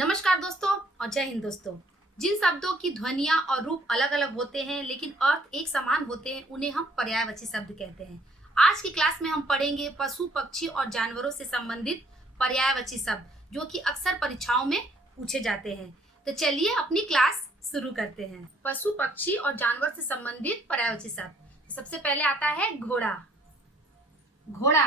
नमस्कार दोस्तों और जय हिंद दोस्तों। जिन शब्दों की ध्वनियां और रूप अलग अलग होते हैं लेकिन अर्थ एक समान होते हैं उन्हें हम पर्यायवाची शब्द कहते हैं। आज की क्लास में हम पढ़ेंगे पशु पक्षी और जानवरों से संबंधित पर्यायवाची शब्द जो कि अक्सर परीक्षाओं में पूछे जाते हैं। तो चलिए अपनी क्लास शुरू करते हैं। पशु पक्षी और जानवर से संबंधित पर्यायवाची शब्द। सबसे पहले आता है घोड़ा। घोड़ा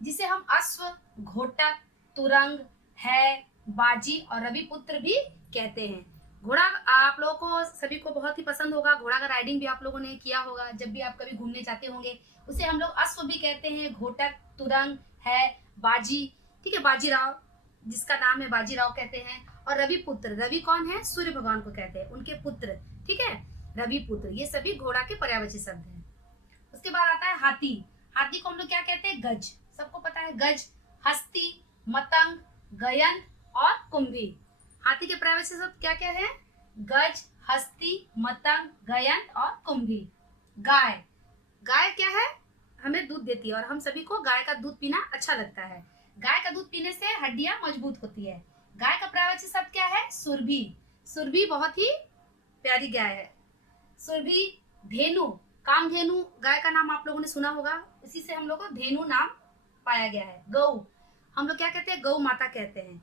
जिसे हम अश्व, घोटक, तुरंग, है, बाजी और रविपुत्र भी कहते हैं। घोड़ा आप लोगों को सभी को बहुत ही पसंद होगा। घोड़ा का राइडिंग भी आप लोगों ने किया होगा जब भी आप कभी घूमने जाते होंगे। उसे हम लोग अश्व भी कहते हैं, घोटक, तुरंग, है, बाजी, ठीक है, बाजीराव जिसका नाम है बाजीराव कहते हैं। और रविपुत्र, रवि कौन है? सूर्य भगवान को कहते हैं, उनके पुत्र, ठीक है, रविपुत्र। ये सभी घोड़ा के पर्यायवाची शब्द हैं। उसके बाद आता है हाथी। हाथी को हम लोग क्या कहते हैं? गज। सबको पता है गज, हस्ती, मतंग, गयन और कुंभी। हाथी के पर्यायवाची शब्द क्या क्या है? गज, हस्ती, मतंग, गयन और कुंभी। गाय, गाय क्या है? हमें दूध देती है और हम सभी को गाय का दूध पीना अच्छा लगता है। गाय का दूध पीने से हड्डियां मजबूत होती है। गाय का पर्यायवाची शब्द क्या है? सुरभि। सुरभि बहुत ही प्यारी गाय है। सुरभि। धेनु, कामधेनु गाय का नाम आप लोगों ने सुना होगा, उसी से हम लोग को धेनु नाम पाया गया है। गौ, हम लोग क्या कहते हैं? गौ माता कहते हैं,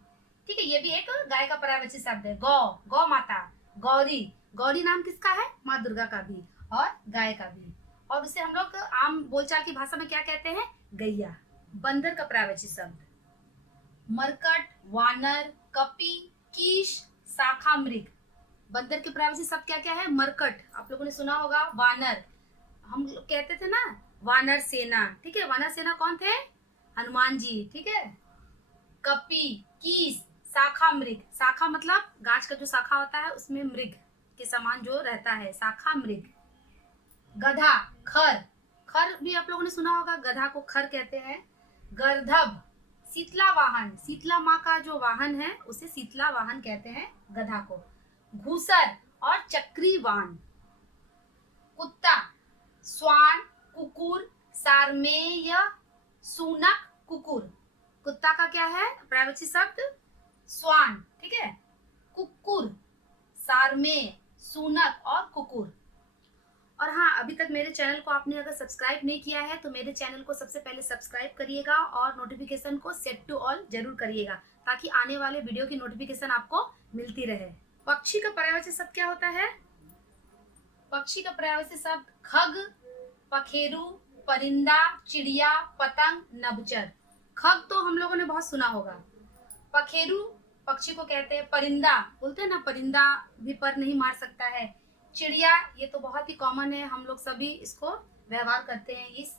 ठीक है। ये भी एक गाय का पर्यायवाची शब्द है। गौ, गौ माता। गौरी, गौरी नाम किसका है? माँ दुर्गा का भी और गाय का भी। और उसे हम लोग आम बोलचाल की भाषा में क्या कहते हैं? गैया। बंदर का पर्यायवाची शब्द मरकट, वानर, कपि, कीश, शाखा मृग। बंदर के पर्यायवाची शब्द क्या क्या है? मरकट आप लोगों ने सुना होगा, वानर हम लोग कहते थे ना, वानर सेना, ठीक है। वानर सेना कौन थे? हनुमान जी, ठीक है। कपि, कीस, शाखा मृग। शाखा मतलब गाछ का जो शाखा होता है उसमें मृग के समान जो रहता है, शाखा मृग। गधा, खर, खर भी आप लोगों ने सुना होगा, गधा को खर कहते हैं। गर्दभ, शीतला वाहन, शीतला माँ का जो वाहन है उसे शीतला वाहन कहते हैं गधा को। घूसर और चक्रीवान। कुत्ता, स्वान, कुकुर, सारमेय, सुनक, कुकुर। कुत्ता का क्या है पर्यायवाची शब्द? स्वान, ठीक है। कुकुर, सारमेय, सुनक और कुकुर। और हाँ, अभी तक मेरे चैनल को आपने अगर सब्सक्राइब नहीं किया है तो मेरे चैनल को सबसे पहले सब्सक्राइब करिएगा और नोटिफिकेशन को सेट टू ऑल जरूर करिएगा ताकि आने वाले वीडियो की नोटिफिकेशन आपको मिलती रहे। पक्षी का पर्यायवाची शब्द क्या होता है? पक्षी का पर्यायवाची शब्द खग, पखेरु, परिंदा, चिड़िया, पतंग, नभचर। खग तो हम लोगों ने बहुत सुना होगा। पखेरु पक्षी को कहते हैं। परिंदा बोलते हैं ना, परिंदा भी पर नहीं मार सकता है। चिड़िया ये तो बहुत ही कॉमन है, हम लोग सभी इसको व्यवहार करते हैं इस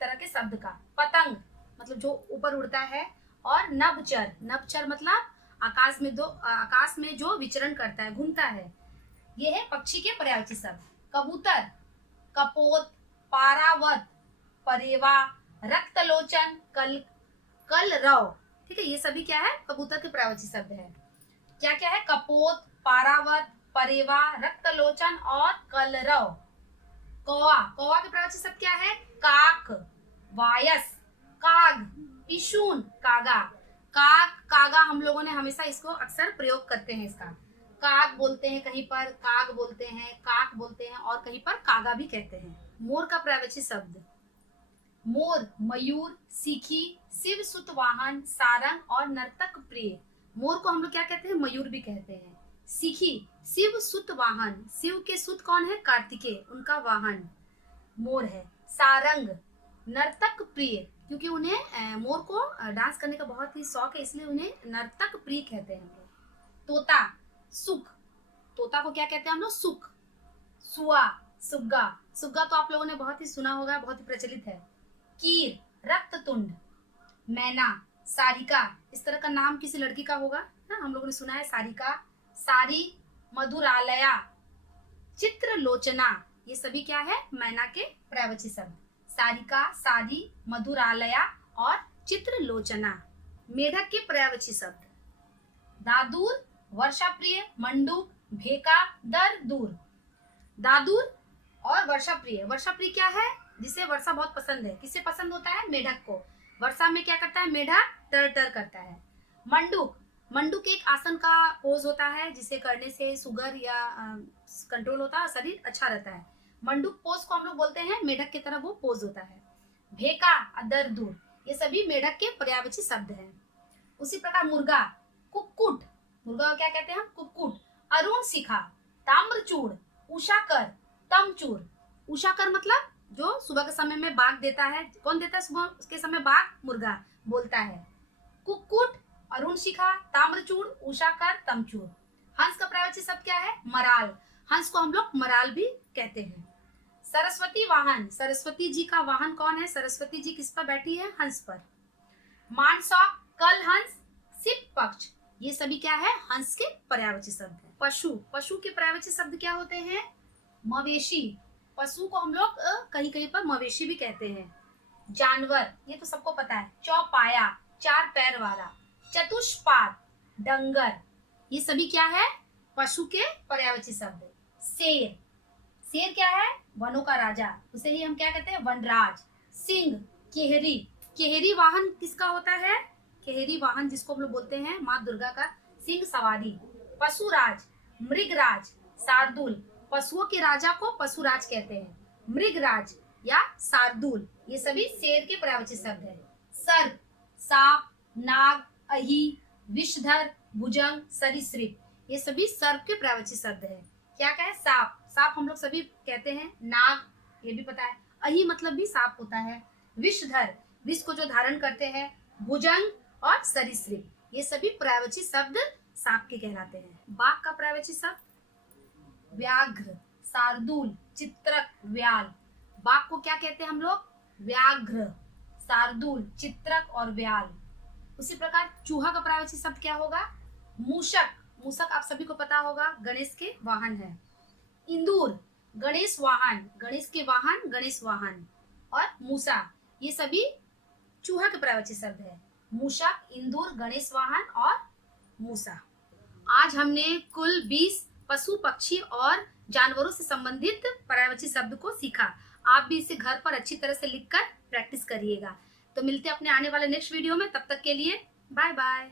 तरह के शब्द का। पतंग मतलब जो ऊपर उड़ता है। और नभचर, नभचर मतलब आकाश में जो विचरण करता है, घूमता है। ये है पक्षी के पर्यायवाची शब्द। कबूतर, कपोत, पारावत, परेवा, रक्तलोचन, कलरव, ठीक है। ये सभी क्या है? कबूतर के पर्यायवाची शब्द है। क्या क्या है? कपोत, पारावत, परेवा, रक्तलोचन और कलरव। कौवा, कौवा के पर्यायवाची शब्द क्या है? काक, वायस, काग, पिशून, कागा। काग, कागा हम लोगों ने हमेशा इसको अक्सर प्रयोग करते हैं। इसका काग बोलते हैं, कहीं पर काग बोलते हैं, काक बोलते हैं और कहीं पर कागा भी कहते हैं। मोर का पर्यायवाची शब्द मोर, मयूर, सीखी, शिव सुत वाहन, सारंग और नर्तक प्रिय। मोर को हम लोग क्या कहते हैं? मयूर भी कहते हैं। सीखी, शिव सुत वाहन, शिव के सुत कौन है? कार्तिकेय, उनका वाहन मोर है। सारंग, नर्तक प्रिय, क्योंकि उन्हें मोर को डांस करने का बहुत ही शौक है इसलिए उन्हें नर्तक प्रिय कहते हैं हम लोग। तोता, सुख, तोता को क्या कहते हैं हम लोग? सुख। सुआ, सुग्गा, सुग्गा तो आप लोगों ने बहुत ही सुना होगा, बहुत ही प्रचलित है। कीर, रक्ततुंड। मैना, सारिका, इस तरह का नाम किसी लड़की का होगा ना, हम लोगों ने सुना है सारिका। सारी, मधुरालया, चित्रलोचना, ये सभी क्या है? मैना के पर्यायवाची शब्द। सारिका, सारी, मधुरालया और चित्रलोचना। मेढक के पर्यायवाची शब्द दादूर, वर्षाप्रिय, मंडूक, भेका, दर, दूर। दादूर और वर्षाप्रिय। वर्षाप्रिय क्या है? जिसे वर्षा बहुत पसंद है। किसे पसंद होता है? मेढक को। वर्षा में क्या करता है मेढक? टर टर करता है। मंडूक, मंडूक एक आसन का पोज होता है जिसे करने से शुगर या कंट्रोल होता है और शरीर अच्छा रहता है। मंडूक पोज को हम लोग बोलते हैं मेढक की तरह वो पोज होता है। भेका, अदर, दूर, ये सभी मेढक के पर्यायवाची शब्द हैं। उसी प्रकार मुर्गा, कुक्कुट, मुर्गा को क्या कहते हैं हम? कुक्कुट। अरुण शिखा, ताम्रचूड़, उषाकर, तमचूर। उषाकर मतलब जो सुबह के समय में बाघ देता है। कौन देता है सुबह के समय बाघ? मुर्गा बोलता है। कुक्कुट, अरुण शिखा, ताम्रचूड़, उषाकर, तमचूर। हंस का पर्यायवाची शब्द क्या है? मराल। हंस को हम लोग मराल भी कहते हैं। सरस्वती वाहन, सरस्वती जी का वाहन कौन है? सरस्वती जी किस पर बैठी है? हंस पर। मानसौक, कल हंस, सिप पक्ष, ये सभी क्या है? हंस के पर्यायवाची शब्द है। पशु, पशु के पर्यायवाची शब्द क्या होते हैं? मवेशी, पशु को हम लोग कहीं कहीं पर मवेशी भी कहते हैं। जानवर, ये तो सबको पता है, चौपाया, चार पैर वाला। चतुष्पाद, डंगर, ये सभी क्या है? पशु के पर्यायवाची शब्द है। शेर, शेर क्या है? वनों का राजा, उसे ही हम क्या कहते हैं? वनराज। सिंह, केहरी, केहरी वाहन किसका होता है? केहरी वाहन जिसको हम लोग बोलते हैं माँ दुर्गा का सिंह सवारी। पशुराज, मृगराज, शार्दूल, पशुओं के राजा को पशुराज कहते हैं। मृगराज या शार्दूल, ये सभी शेर के पर्यायवाची शब्द है। सर्प, सांप, नाग, अही, विषधर, भुजंग, सरीसृप, ये सभी सर्प के पर्यायवाची शब्द है। क्या क्या है? सांप, सांप हम लोग सभी कहते हैं। नाग, ये भी पता है। अही मतलब भी सांप होता है। विषधर, विष को जो धारण करते हैं। भुजंग और सरीसृप, ये सभी पर्यायवाची शब्द सांप के कहलाते हैं। बाघ का पर्यायवाची शब्द व्याघ्र, शार्दूल, चित्रक, व्याल। बाघ को क्या कहते हैं हम लोग? व्याघ्र, शार्दूल, चित्रक और व्याल। उसी प्रकार चूहा का पर्यायवाची शब्द क्या होगा? मूषक, मूषक आप सभी को पता होगा गणेश के वाहन है। इंदूर, गणेश वाहन, गणेश के वाहन, गणेश वाहन। और मूसा, ये सभी चूहा के पर्यायवाची शब्द है। मूषक, इंदूर, गणेश वाहन और मूसा। आज हमने कुल 20 पशु, पक्षी और जानवरों से संबंधित पर्यायवाची शब्द को सीखा। आप भी इसे घर पर अच्छी तरह से लिखकर प्रैक्टिस करिएगा। तो मिलते हैं अपने आने वाले नेक्स्ट वीडियो में, तब तक के लिए बाय बाय।